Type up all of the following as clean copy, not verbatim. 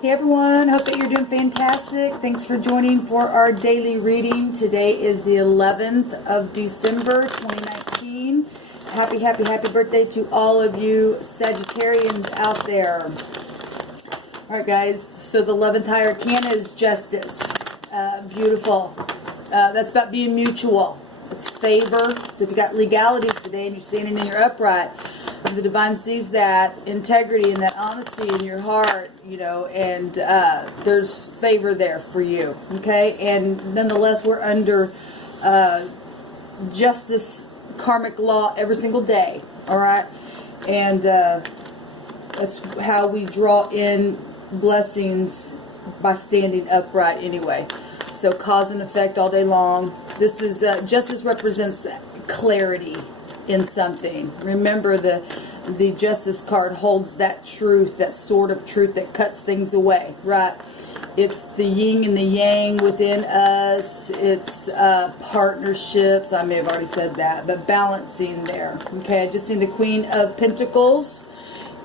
Hey everyone, hope that you're doing fantastic. Thanks for joining for our daily reading. Today is the 11th of December 2019. Happy birthday to all of you Sagittarians out there. Alright guys, so the 11th high arcana is justice. Beautiful. That's about being mutual. It's favor. So if you got legalities today and you're standing in your upright, the divine sees that integrity and that honesty in your heart, you know, and there's favor there for you, okay? And nonetheless, we're under justice, karmic law every single day, all right? And that's how we draw in blessings, by standing upright anyway. So cause and effect all day long. This is justice represents clarity in something. Remember, the justice card holds that truth, that sword of truth that cuts things away, right? It's the yin and the yang within us. It's partnerships. I may have already said that, but balancing there. Okay, I just seen the Queen of Pentacles.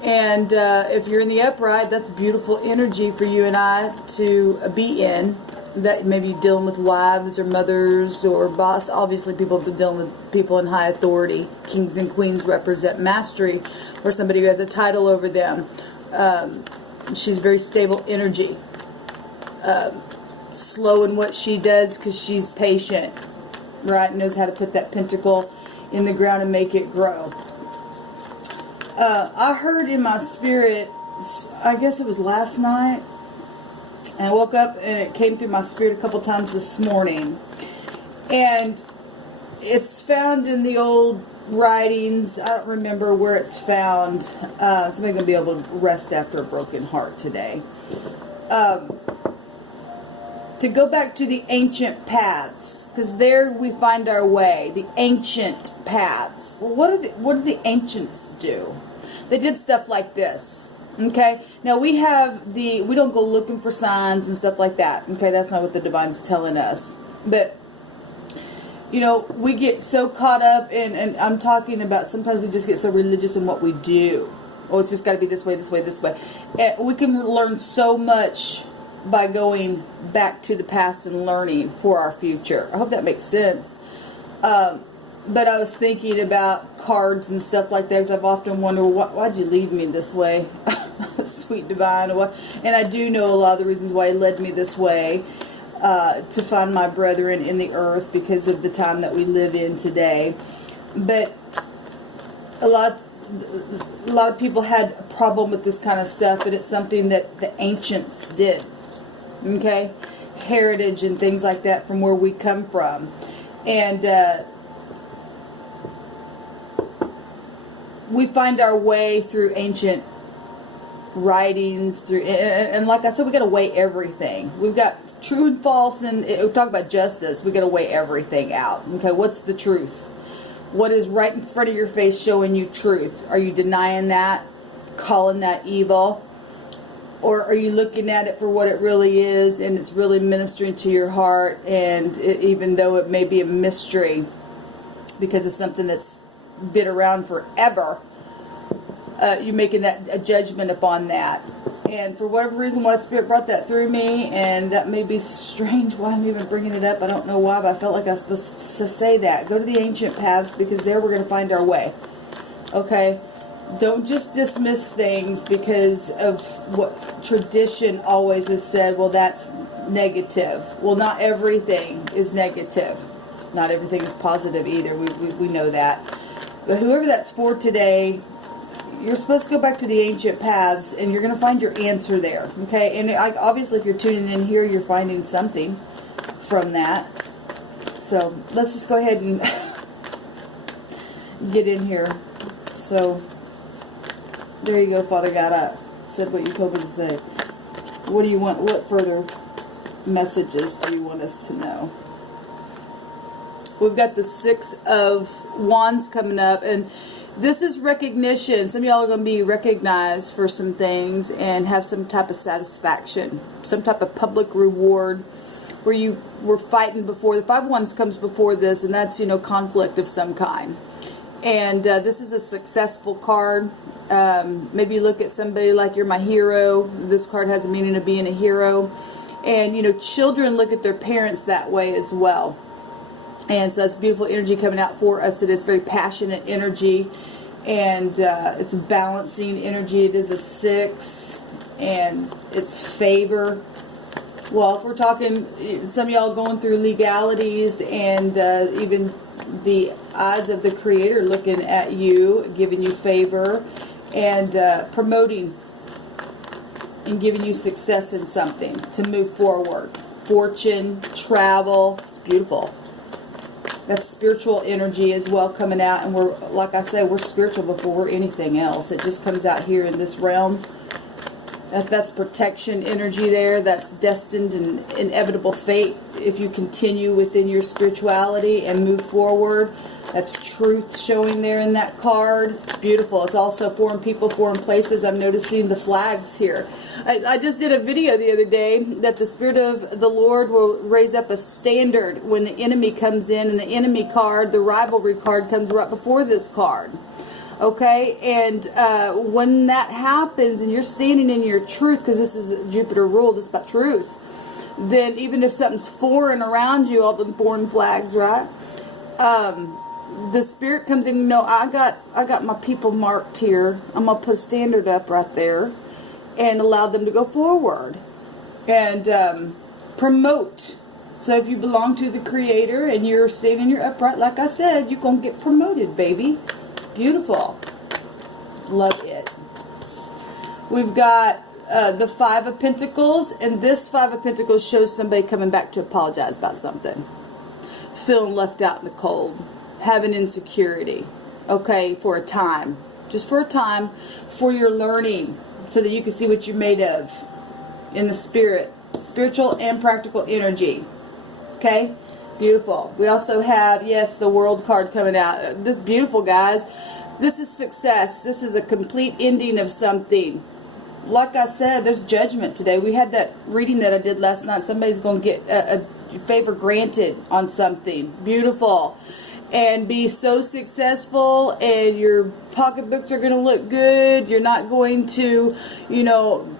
And if you're in the upright, that's beautiful energy for you and I to be in. That maybe you're dealing with wives or mothers or boss. Obviously, people have been dealing with people in high authority. Kings and queens represent mastery, or somebody who has a title over them. She's very stable energy. Slow in what she does because she's patient, right? Knows how to put that pentacle in the ground and make it grow. I heard in my spirit, I guess it was last night, and I woke up and it came through my spirit a couple times this morning. And it's found in the old writings. I don't remember where it's found. Somebody's going to be able to rest after a broken heart today. To go back to the ancient paths, because there we find our way. The ancient paths. Well, what did the ancients do? They did stuff like this. Okay, now we don't go looking for signs and stuff like that. Okay, that's not what the divine's telling us. But, you know, we get so caught up in, and I'm talking about sometimes we just get so religious in what we do. Oh, it's just got to be this way, this way, this way. And we can learn so much by going back to the past and learning for our future. I hope that makes sense. But I was thinking about cards and stuff like that, because I've often wondered, why'd you leave me this way? Sweet divine. And I do know a lot of the reasons why he led me this way, to find my brethren in the earth because of the time that we live in today. But a lot of people had a problem with this kind of stuff, and it's something that the ancients did. Okay? Heritage and things like that from where we come from. And we find our way through ancient writings, and like I said, we got to weigh everything. We've got true and false, and we talk about justice. We got to weigh everything out. Okay, what's the truth? What is right in front of your face showing you truth? Are you denying that, calling that evil, or are you looking at it for what it really is, and it's really ministering to your heart? And even though it may be a mystery because it's something that's been around forever, you're making a judgment upon that. And for whatever reason, why Spirit brought that through me, and that may be strange why I'm even bringing it up. I don't know why, but I felt like I was supposed to say that. Go to the ancient paths, because there we're going to find our way. Okay? Don't just dismiss things because of what tradition always has said. Well, that's negative. Well, not everything is negative. Not everything is positive either. We know that. But whoever that's for today, you're supposed to go back to the ancient paths, and you're going to find your answer there. Okay? And obviously, if you're tuning in here, you're finding something from that. So let's just go ahead and get in here. So there you go, Father God. I said what you told me to say. What do you want? What further messages do you want us to know? We've got the Six of Wands coming up, and this is recognition. Some of y'all are going to be recognized for some things and have some type of satisfaction, some type of public reward where you were fighting before. The Five of Wands comes before this, and that's, you know, conflict of some kind. And this is a successful card. Maybe you look at somebody like you're my hero. This card has a meaning of being a hero. And, you know, children look at their parents that way as well. And so that's beautiful energy coming out for us. It is very passionate energy. And it's a balancing energy. It is a 6. And it's favor. Well, if we're talking, some of y'all going through legalities and even the eyes of the Creator looking at you, giving you favor and promoting and giving you success in something to move forward. Fortune, travel, it's beautiful. That's spiritual energy as well coming out, and we're, like I said, we're spiritual before we're anything else. It just comes out here in this realm. That's protection energy there. That's destined and inevitable fate if you continue within your spirituality and move forward. That's truth showing there in that card. It's beautiful. It's also foreign people, foreign places. I'm noticing the flags here. I just did a video the other day that the Spirit of the Lord will raise up a standard when the enemy comes in, and the enemy card, the rivalry card, comes right before this card. Okay, and when that happens and you're standing in your truth, because this is Jupiter ruled, it's about truth, then even if something's foreign around you, all the foreign flags, right? The Spirit comes in, you know, I got my people marked here. I'm going to put a standard up right there and allow them to go forward and promote. So if you belong to the Creator and you're standing, you're upright, like I said, you're going to get promoted, baby. Beautiful. Love it. We've got the 5 of Pentacles, and this 5 of Pentacles shows somebody coming back to apologize about something. Feeling left out in the cold. Having insecurity. Okay, for a time. Just for a time. For your learning. So that you can see what you're made of. In the spirit. Spiritual and practical energy. Okay? Beautiful. We also have, yes, the World card coming out. This beautiful, guys. This is success. This is a complete ending of something. Like I said, there's judgment today. We had that reading that I did last night. Somebody's going to get a favor granted on something. Beautiful. And be so successful, and your pocketbooks are going to look good. You're not going to, you know,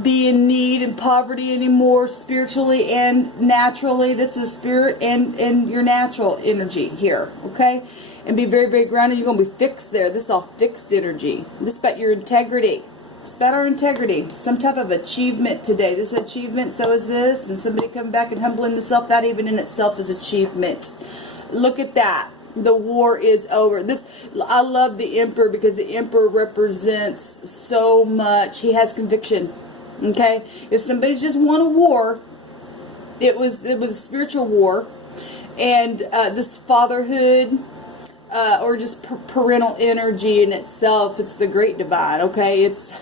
be in need and poverty anymore, spiritually and naturally. That's the spirit and your natural energy here, okay? And be very, very grounded. You're going to be fixed there. This is all fixed energy. This is about your integrity. It's about our integrity. Some type of achievement today. This achievement, so is this. And somebody coming back and humbling themselves. That even in itself is achievement. Look at that. The war is over. This, I love the Emperor because the Emperor represents so much. He has conviction. Okay, if somebody's just won a war, it was a spiritual war, and this fatherhood or just parental energy in itself, it's the great divine. Okay, it's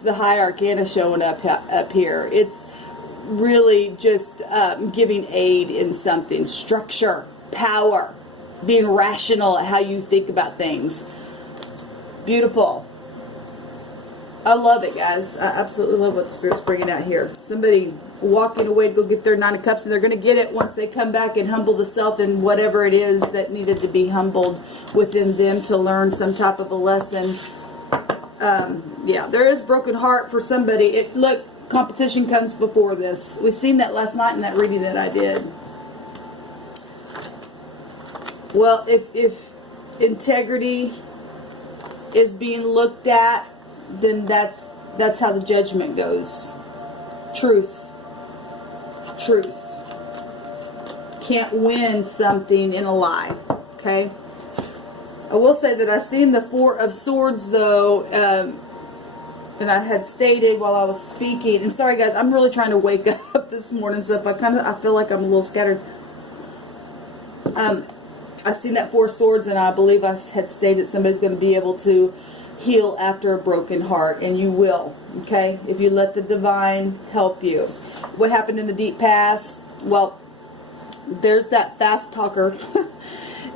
the high arcana showing up here. It's really just giving aid in something, structure, power, being rational at how you think about things. Beautiful. I love it, guys. I absolutely love what the Spirit's bringing out here. Somebody walking away to go get their 9 of Cups, and they're going to get it once they come back and humble the self in whatever it is that needed to be humbled within them to learn some type of a lesson. Yeah, there is broken heart for somebody. Look, competition comes before this. We've seen that last night in that reading that I did. Well, if integrity is being looked at, then that's how the judgment goes. Truth. Can't win something in a lie. Okay. I will say that I've seen the 4 of Swords though, and I had stated while I was speaking. And sorry guys, I'm really trying to wake up this morning, so if I feel like I'm a little scattered. I've seen that 4 of Swords, and I believe I had stated somebody's going to be able to heal after a broken heart, and you will, okay, if you let the divine help you. What happened in the deep past? Well, there's that fast talker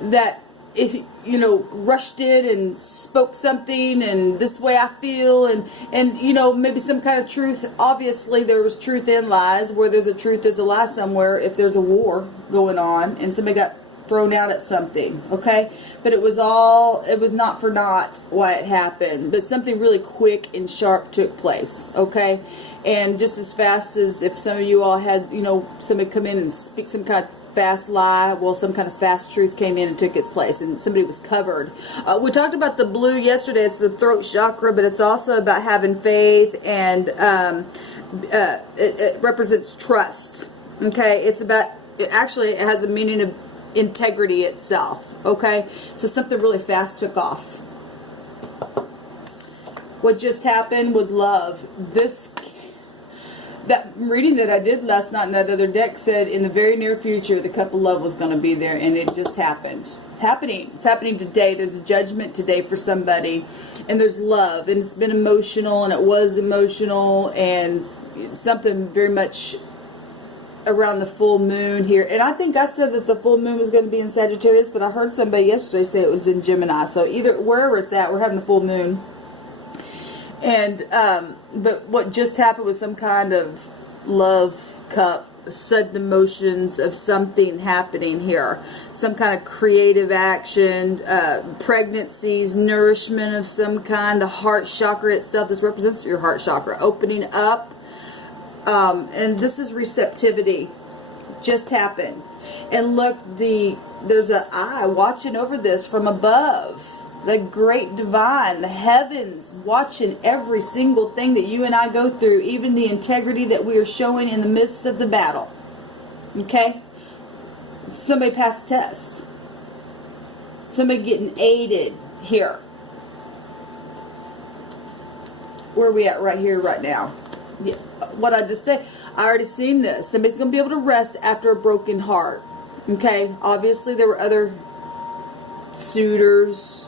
that, if you know, rushed in and spoke something, and this way I feel, and you know, maybe some kind of truth. Obviously there was truth in lies. Where there's a truth, there's a lie somewhere. If there's a war going on and somebody got thrown out at something, okay? But it was not for naught why it happened, but something really quick and sharp took place, okay? And just as fast as if some of you all had, you know, somebody come in and speak some kind of fast lie, well, some kind of fast truth came in and took its place, and somebody was covered. We talked about the blue yesterday. It's the throat chakra, but it's also about having faith, and it represents trust, okay? It's about, it has a meaning of integrity itself, okay? So something really fast took off. What just happened was love. That reading that I did last night in that other deck said in the very near future the cup of love was going to be there, and it just happened. It's happening today. There's a judgment today for somebody, and there's love, and it's been emotional, and it was emotional, and something very much around the full moon here. And I think I said that the full moon was going to be in Sagittarius, but I heard somebody yesterday say it was in Gemini. So either wherever it's at, we're having a full moon. And but what just happened was some kind of love cup, sudden emotions of something happening here, some kind of creative action, pregnancies, nourishment of some kind, the heart chakra itself. This represents your heart chakra opening up, and this is receptivity. Just happened. And look, there's an eye watching over this from above. The great divine, the heavens, watching every single thing that you and I go through, even the integrity that we are showing in the midst of the battle. Okay? Somebody passed a test. Somebody getting aided here. Where are we at right here, right now? Yeah. What I just said, I already seen this. Somebody's going to be able to rest after a broken heart. Okay? Obviously, there were other suitors,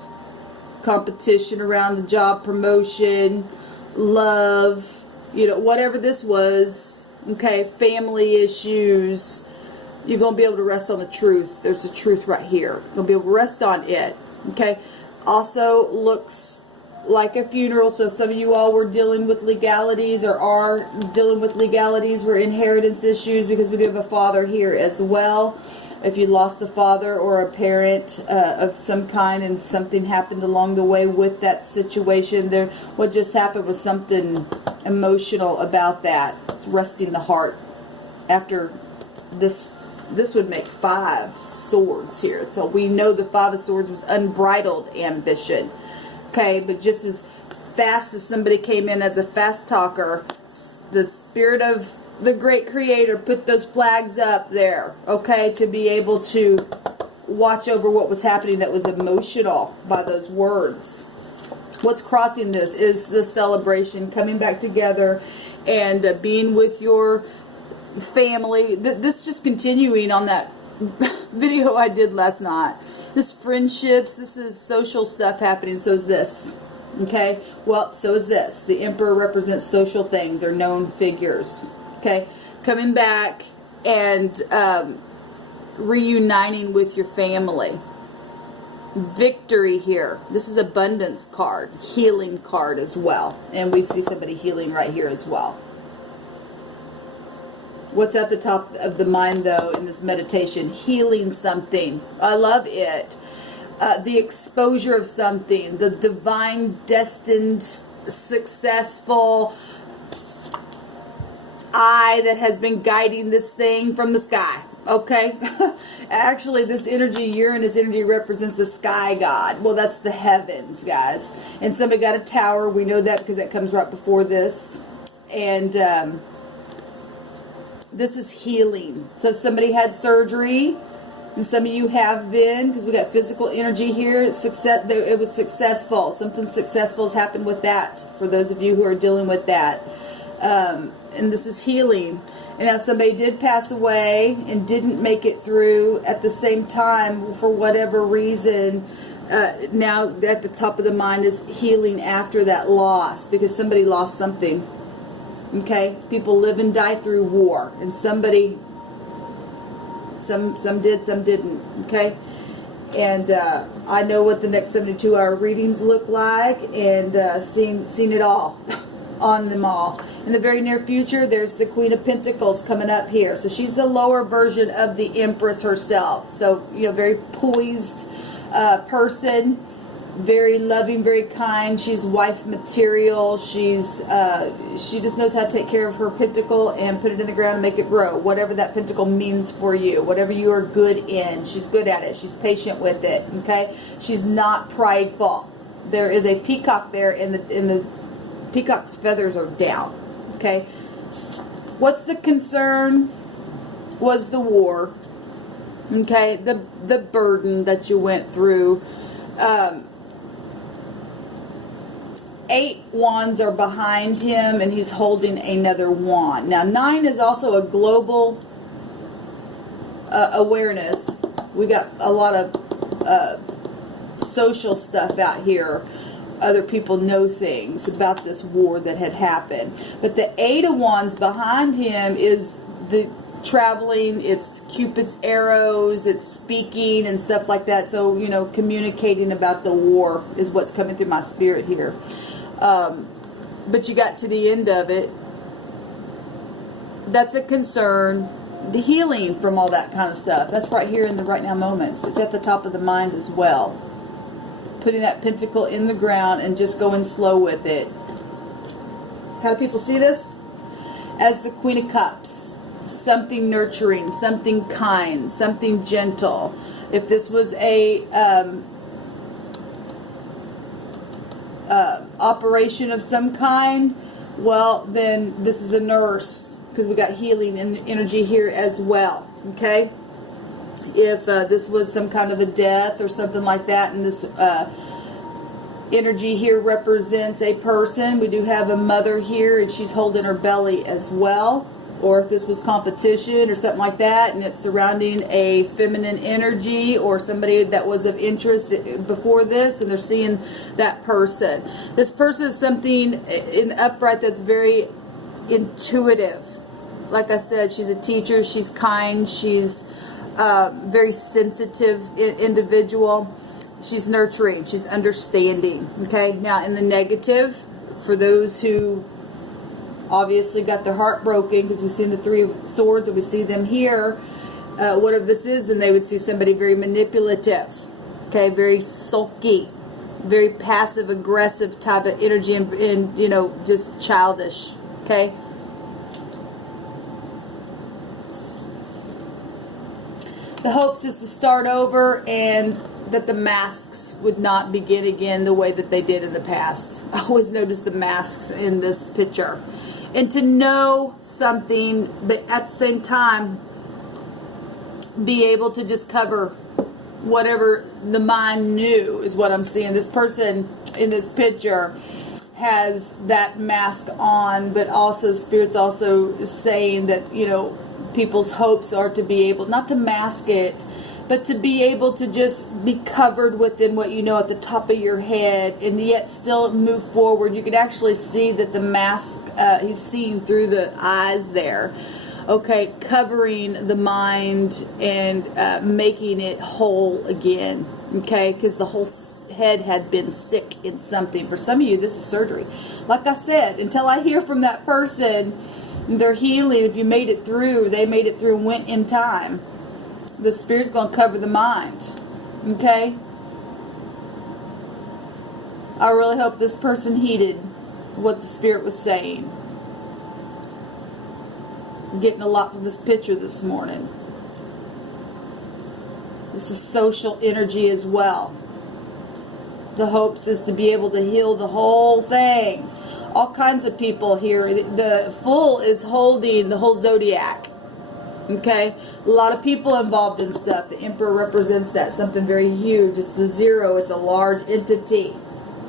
competition around the job, promotion, love, you know, whatever this was, okay, family issues. You're going to be able to rest on the truth. There's the truth right here. You're going to be able to rest on it, okay? Also looks like a funeral. So some of you all were dealing with legalities or are dealing with legalities or inheritance issues, because we do have a father here as well. If you lost a father or a parent of some kind and something happened along the way with that situation, what just happened was something emotional about that. It's resting the heart. After this would make 5 swords here. So we know the 5 of swords was unbridled ambition. Okay, but just as fast as somebody came in as a fast talker, the spirit of the great creator put those flags up there, okay, to be able to watch over what was happening that was emotional by those words. What's crossing this is the celebration, coming back together and being with your family. This just continuing on that video I did last night. This friendships, this is social stuff happening. So is this, okay? Well, so is this. The Emperor represents social things. They're known figures. Okay, coming back and reuniting with your family. Victory here. This is abundance card, healing card as well. And we see somebody healing right here as well. What's at the top of the mind, though, in this meditation? Healing something. I love it. The exposure of something. The divine, destined, successful eye that has been guiding this thing from the sky. Okay? Actually, this energy, Uranus energy, represents the sky god. Well, that's the heavens, guys. And somebody got a tower. We know that because that comes right before this. And this is healing. So if somebody had surgery, and some of you have been, because we got physical energy here, it was successful. Something successful has happened with that, for those of you who are dealing with that. And this is healing. And now somebody did pass away and didn't make it through at the same time for whatever reason. Now at the top of the mind is healing after that loss, because somebody lost something. Okay? People live and die through war. And somebody, some did, some didn't. Okay? And I know what the next 72-hour readings look like, and seen it all on them all. In the very near future, there's the Queen of Pentacles coming up here. So she's the lower version of the Empress herself. So, you know, very poised person, very loving, very kind. She's wife material. She just knows how to take care of her pentacle and put it in the ground and make it grow. Whatever that pentacle means for you, whatever you are good in, she's good at it. She's patient with it. Okay, she's not prideful. There is a peacock there, and the peacock's feathers are down. Okay, what's the concern? Was the war. Okay, the burden that you went through. 8 wands are behind him, and he's holding another wand. Now, 9 is also a global awareness. We got a lot of social stuff out here. Other people know things about this war that had happened. But the 8 of wands behind him is the traveling, it's Cupid's arrows, it's speaking and stuff like that. So, you know, communicating about the war is what's coming through my spirit here. But you got to the end of it. That's a concern. The healing from all that kind of stuff. That's right here in the right now moments. It's at the top of the mind as well. Putting that pentacle in the ground and just going slow with it. How do people see this? As the Queen of Cups. Something nurturing, something kind, something gentle. If this was a operation of some kind, well, then this is a nurse, because we got healing and energy here as well. Okay, if this was some kind of a death or something like that, and this energy here represents a person, we do have a mother here, and she's holding her belly as well. Or if this was competition or something like that, and it's surrounding a feminine energy or somebody that was of interest before this, and they're seeing that person. This person is something in the upright that's very intuitive. Like I said, she's a teacher, she's kind, she's very sensitive individual. She's nurturing, she's understanding. Okay, now in the negative, for those who obviously got their heart broken, because we've seen the 3 of Swords, and we see them here. Whatever this is, then they would see somebody very manipulative. Okay, very sulky, very passive aggressive type of energy, and you know, just childish. Okay. The hopes is to start over, and that the masks would not begin again the way that they did in the past. I always notice the masks in this picture. And to know something, but at the same time, be able to just cover whatever the mind knew, is what I'm seeing. This person in this picture has that mask on, but also Spirit's also saying that, you know, people's hopes are to be able, not to mask it, but to be able to just be covered within what you know at the top of your head, and yet still move forward. You can actually see that the mask, he's seeing through the eyes there. Okay, covering the mind and making it whole again. Okay, because the whole head had been sick in something. For some of you, this is surgery. Like I said, until I hear from that person, their healing, if you made it through, they made it through and went in time. The Spirit's going to cover the mind. Okay? I really hope this person heeded what the Spirit was saying. Getting a lot from this picture this morning. This is social energy as well. The hopes is to be able to heal the whole thing. All kinds of people here. The Fool is holding the whole zodiac. Okay, a lot of people involved in stuff. The Emperor represents that, something very huge. It's a 0. It's a large entity.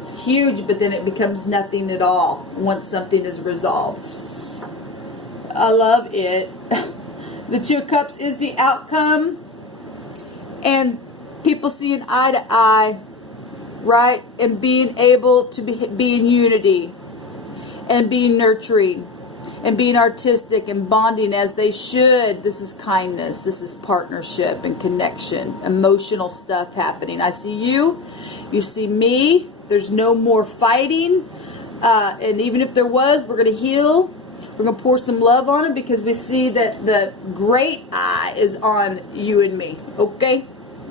It's huge, but then it becomes nothing at all once something is resolved. I love it. The 2 of Cups is the outcome, and people seeing eye to eye, right, and being able to be in unity, and being nurturing, and being artistic and bonding as they should. This is kindness. This is partnership and connection. Emotional stuff happening. I see you. You see me. There's no more fighting. And even if there was, we're going to heal. We're going to pour some love on it because we see that the great eye is on you and me. Okay?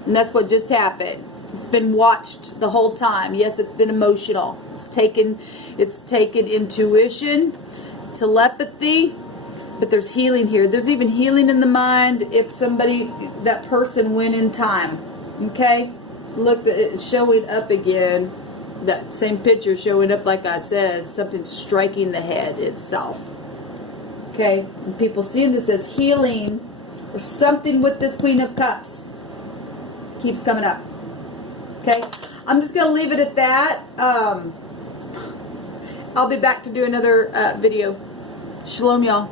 And that's what just happened. It's been watched the whole time. Yes, it's been emotional. It's taken intuition, telepathy, but there's healing here. There's even healing in the mind if that person went in time. Okay? Look, it's showing up again. That same picture showing up, like I said, something striking the head itself. Okay? And people seeing this as healing or something with this Queen of Cups. Keeps coming up. Okay? I'm just going to leave it at that. I'll be back to do another video. Shalom, y'all.